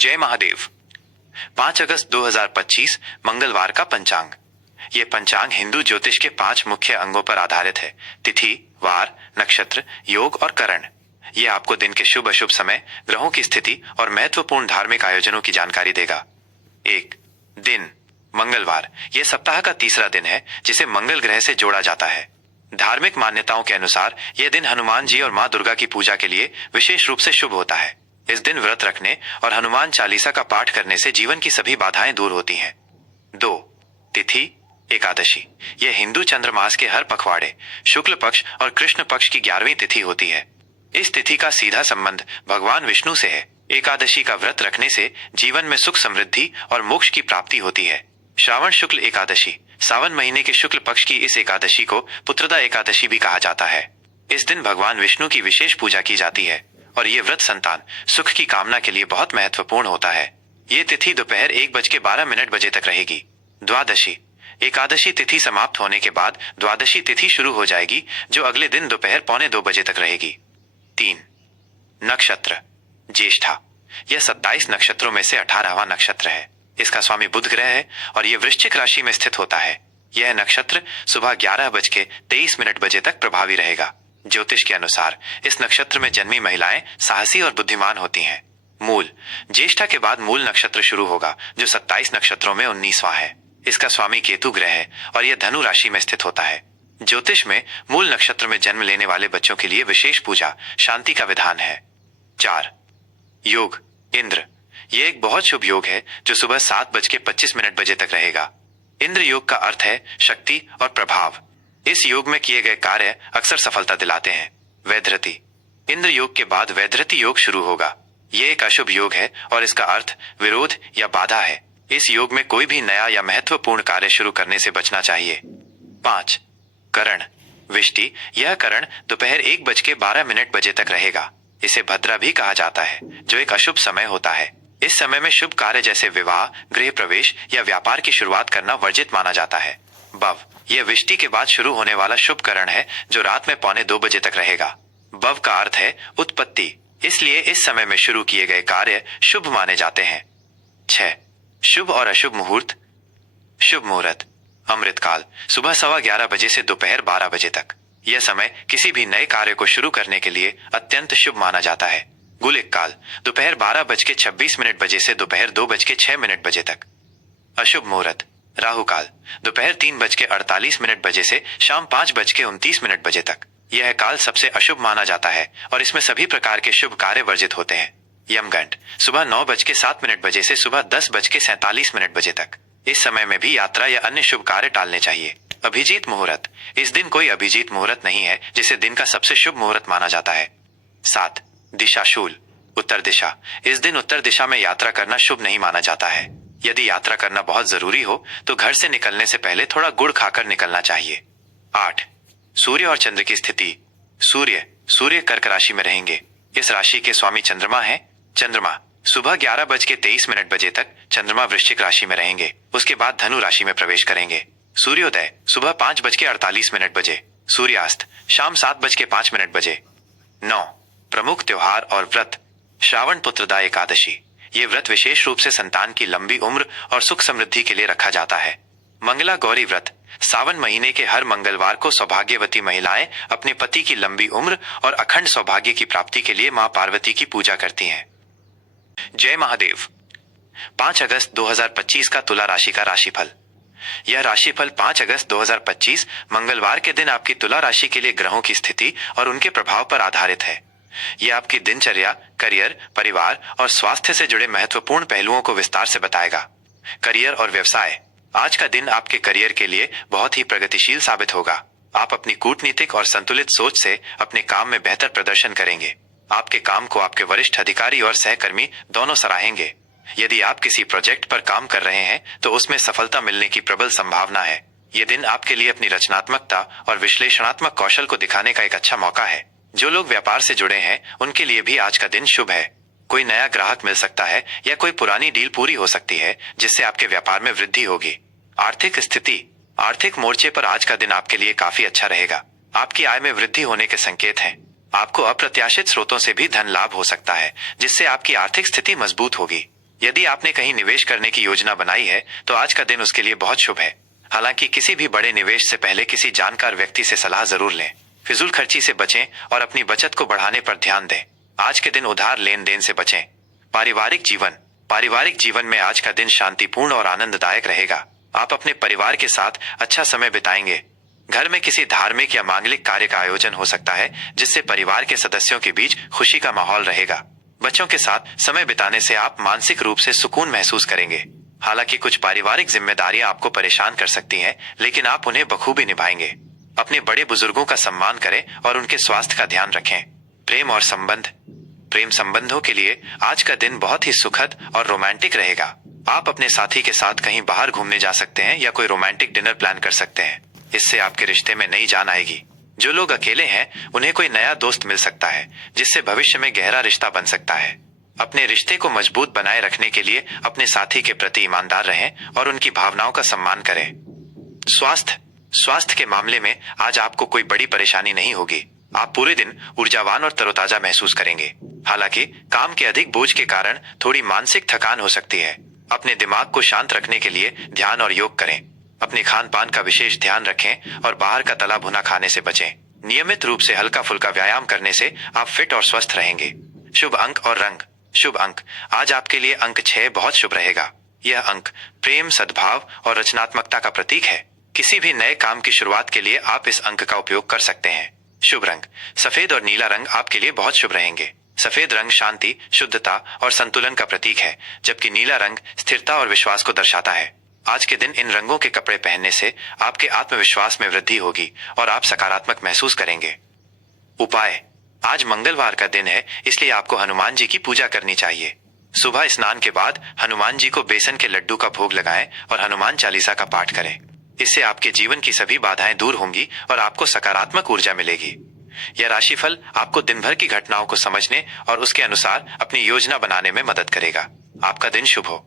जय महादेव। 5 अगस्त 2025 मंगलवार का पंचांग। ये पंचांग हिंदू ज्योतिष के 5 मुख्य अंगों पर आधारित है। तिथि, वार, नक्षत्र, योग और करण। ये आपको दिन के शुभ अशुभ समय, ग्रहों की स्थिति और महत्वपूर्ण धार्मिक आयोजनों की जानकारी देगा। 1 दिन मंगलवार। यह सप्ताह का तीसरा दिन है जिसे मंगल ग्रह से जोड़ा जाता है। धार्मिक मान्यताओं के अनुसार यह दिन हनुमान जी और मां दुर्गा की पूजा के लिए विशेष रूप से शुभ होता है। इस दिन व्रत रखने और हनुमान चालीसा का पाठ करने से जीवन की सभी बाधाएं दूर होती हैं। 2 तिथि एकादशी। यह हिंदू चंद्रमास के हर पखवाड़े, शुक्ल पक्ष और कृष्ण पक्ष की 11वीं तिथि होती है। इस तिथि का सीधा संबंध भगवान विष्णु से है। एकादशी का व्रत रखने से जीवन में सुख, समृद्धि और मोक्ष की प्राप्ति होती है। श्रावण शुक्ल एकादशी। सावन महीने के शुक्ल पक्ष की इस एकादशी को पुत्रदा एकादशी भी कहा जाता है। इस दिन भगवान विष्णु की विशेष पूजा की जाती है और ये व्रत संतान सुख की कामना के लिए बहुत महत्वपूर्ण होता है। ये तिथि दोपहर 1:12 तक रहेगी। द्वादशी। एकादशी तिथि समाप्त होने के बाद द्वादशी तिथि शुरू हो जाएगी, जो अगले दिन दोपहर 1:45 तक रहेगी। 3 नक्षत्र ज्येष्ठा। यह 27 नक्षत्रों में से 18वां नक्षत्र है। इसका स्वामी बुध ग्रह है और यह वृश्चिक राशि में स्थित होता है। यह नक्षत्र सुबह 11:23 तक प्रभावी रहेगा। ज्योतिष के अनुसार इस नक्षत्र में जन्मी महिलाएं साहसी और बुद्धिमान होती हैं। मूल। ज्येष्ठा के बाद मूल नक्षत्र शुरू होगा, जो 27 नक्षत्रों में 19वां है। इसका स्वामी केतु ग्रह है और यह धनु राशि में स्थित होता है। ज्योतिष में मूल नक्षत्र में जन्म लेने वाले बच्चों के लिए विशेष पूजा, शांति का विधान है। 4 योग इंद्र। यह एक बहुत शुभ योग है जो सुबह 7:25 तक रहेगा। इंद्र योग का अर्थ है शक्ति और प्रभाव। इस योग में किए गए कार्य अक्सर सफलता दिलाते हैं। वैधृति। इंद्र योग के बाद वैधृति योग शुरू होगा। यह एक अशुभ योग है और इसका अर्थ विरोध या बाधा है। इस योग में कोई भी नया या महत्वपूर्ण कार्य शुरू करने से बचना चाहिए। 5 करण विष्टि। यह करण दोपहर 1:12 तक रहेगा। इसे भद्रा भी कहा जाता है, जो एक अशुभ समय होता है। इस समय में शुभ कार्य जैसे विवाह, गृह प्रवेश या व्यापार की शुरुआत करना वर्जित माना जाता है। बव। यह विष्टि के बाद शुरू होने वाला शुभ करण है, जो रात में 1:45 तक रहेगा। बव का अर्थ है उत्पत्ति, इसलिए इस समय में शुरू किए गए कार्य शुभ माने जाते हैं। 6 शुभ और अशुभ मुहूर्त। शुभ मुहूर्त अमृतकाल सुबह 11:15 से दोपहर 12 तक। यह समय किसी भी नए कार्य को शुरू करने के लिए अत्यंत शुभ माना जाता है। गुलिक काल दोपहर 12:26 से दोपहर 2:06 तक। अशुभ मुहूर्त राहु काल दोपहर 3:48 से शाम 5:29 तक। यह काल सबसे अशुभ माना जाता है और इसमें सभी प्रकार के शुभ कार्य वर्जित होते हैं। यमगंड सुबह 9:07 से सुबह 10:47 तक। इस समय में भी यात्रा या अन्य शुभ कार्य टालने चाहिए। अभिजीत मुहूर्त। इस दिन कोई अभिजीत मुहूर्त नहीं है, जिसे दिन का सबसे शुभ मुहूर्त माना जाता है। 7 दिशाशूल उत्तर दिशा। इस दिन उत्तर दिशा में यात्रा करना शुभ नहीं माना जाता है। यदि यात्रा करना बहुत जरूरी हो तो घर से निकलने से पहले थोड़ा गुड़ खाकर निकलना चाहिए। 8 सूर्य और चंद्र की स्थिति। सूर्य कर्क राशि में रहेंगे। इस राशि के स्वामी चंद्रमा है। चंद्रमा सुबह 11:23 तक चंद्रमा वृश्चिक राशि में रहेंगे। उसके बाद धनु राशि में प्रवेश करेंगे। सूर्योदय सुबह 5:48। सूर्यास्त शाम 7:05। 9 प्रमुख त्योहार और व्रत। श्रावण पुत्रदा एकादशी। ये व्रत विशेष रूप से संतान की लंबी उम्र और सुख समृद्धि के लिए रखा जाता है। मंगला गौरी व्रत। सावन महीने के हर मंगलवार को सौभाग्यवती महिलाएं अपने पति की लंबी उम्र और अखंड सौभाग्य की प्राप्ति के लिए मां पार्वती की पूजा करती हैं। जय महादेव। 5 अगस्त 2025 का तुला राशि का राशिफल। यह राशिफल 5 अगस्त 2025 मंगलवार के दिन आपकी तुला राशि के लिए ग्रहों की स्थिति और उनके प्रभाव पर आधारित है। यह आपकी दिनचर्या, करियर, परिवार और स्वास्थ्य से जुड़े महत्वपूर्ण पहलुओं को विस्तार से बताएगा। करियर और व्यवसाय। आज का दिन आपके करियर के लिए बहुत ही प्रगतिशील साबित होगा। आप अपनी कूटनीतिक और संतुलित सोच से अपने काम में बेहतर प्रदर्शन करेंगे। आपके काम को आपके वरिष्ठ अधिकारी और सहकर्मी दोनों सराहेंगे। यदि आप किसी प्रोजेक्ट पर काम कर रहे हैं तो उसमें सफलता मिलने की प्रबल संभावना है। यह दिन आपके लिए अपनी रचनात्मकता और विश्लेषणात्मक कौशल को दिखाने का एक अच्छा मौका है। जो लोग व्यापार से जुड़े हैं उनके लिए भी आज का दिन शुभ है। कोई नया ग्राहक मिल सकता है या कोई पुरानी डील पूरी हो सकती है, जिससे आपके व्यापार में वृद्धि होगी। आर्थिक स्थिति। आर्थिक मोर्चे पर आज का दिन आपके लिए काफी अच्छा रहेगा। आपकी आय में वृद्धि होने के संकेत हैं। आपको अप्रत्याशित स्रोतों से भी धन लाभ हो सकता है, जिससे आपकी आर्थिक स्थिति मजबूत होगी। यदि आपने कहीं निवेश करने की योजना बनाई है तो आज का दिन उसके लिए बहुत शुभ है। हालांकि किसी भी बड़े निवेश से पहले किसी जानकार व्यक्ति से सलाह जरूर लें। फिजूल खर्ची से बचें और अपनी बचत को बढ़ाने पर ध्यान दें। आज के दिन उधार लेन देन से बचें। पारिवारिक जीवन में आज का दिन शांतिपूर्ण और आनंददायक रहेगा। आप अपने परिवार के साथ अच्छा समय बिताएंगे। घर में किसी धार्मिक या मांगलिक कार्य का आयोजन हो सकता है, जिससे परिवार के सदस्यों के बीच खुशी का माहौल रहेगा। बच्चों के साथ समय बिताने से आप मानसिक रूप से सुकून महसूस करेंगे। हालांकि कुछ पारिवारिक जिम्मेदारियां आपको परेशान कर सकती हैं, लेकिन आप उन्हें बखूबी निभाएंगे। अपने बड़े बुजुर्गों का सम्मान करें और उनके स्वास्थ्य का ध्यान रखें। प्रेम संबंधों के लिए आज का दिन बहुत ही सुखद और रोमांटिक रहेगा। आप अपने साथी के साथ कहीं बाहर घूमने जा सकते हैं या कोई रोमांटिक डिनर प्लान कर सकते हैं। इससे आपके रिश्ते में नई जान आएगी। जो लोग अकेले हैं उन्हें कोई नया दोस्त मिल सकता है, जिससे भविष्य में गहरा रिश्ता बन सकता है। अपने रिश्ते को मजबूत बनाए रखने के लिए अपने साथी के प्रति ईमानदार रहें और उनकी भावनाओं का सम्मान करें। स्वास्थ्य के मामले में आज आपको कोई बड़ी परेशानी नहीं होगी। आप पूरे दिन ऊर्जावान और तरोताजा महसूस करेंगे। हालांकि काम के अधिक बोझ के कारण थोड़ी मानसिक थकान हो सकती है। अपने दिमाग को शांत रखने के लिए ध्यान और योग करें। अपने खान पान का विशेष ध्यान रखें और बाहर का तला भुना खाने से बचें। नियमित रूप से हल्का फुल्का व्यायाम करने से आप फिट और स्वस्थ रहेंगे। शुभ अंक और रंग। शुभ अंक आज आपके लिए अंक 6 बहुत शुभ रहेगा। यह अंक प्रेम, सद्भाव और रचनात्मकता का प्रतीक है। किसी भी नए काम की शुरुआत के लिए आप इस अंक का उपयोग कर सकते हैं। शुभ रंग सफेद और नीला रंग आपके लिए बहुत शुभ रहेंगे। सफेद रंग शांति, शुद्धता और संतुलन का प्रतीक है, जबकि नीला रंग स्थिरता और विश्वास को दर्शाता है। आज के दिन इन रंगों के कपड़े पहनने से आपके आत्मविश्वास में वृद्धि होगी और आप सकारात्मक महसूस करेंगे। उपाय। आज मंगलवार का दिन है, इसलिए आपको हनुमान जी की पूजा करनी चाहिए। सुबह स्नान के बाद हनुमान जी को बेसन के लड्डू का भोग लगाएं और हनुमान चालीसा का पाठ करें। इससे आपके जीवन की सभी बाधाएं दूर होंगी और आपको सकारात्मक ऊर्जा मिलेगी। यह राशिफल आपको दिन भर की घटनाओं को समझने और उसके अनुसार अपनी योजना बनाने में मदद करेगा। आपका दिन शुभ हो।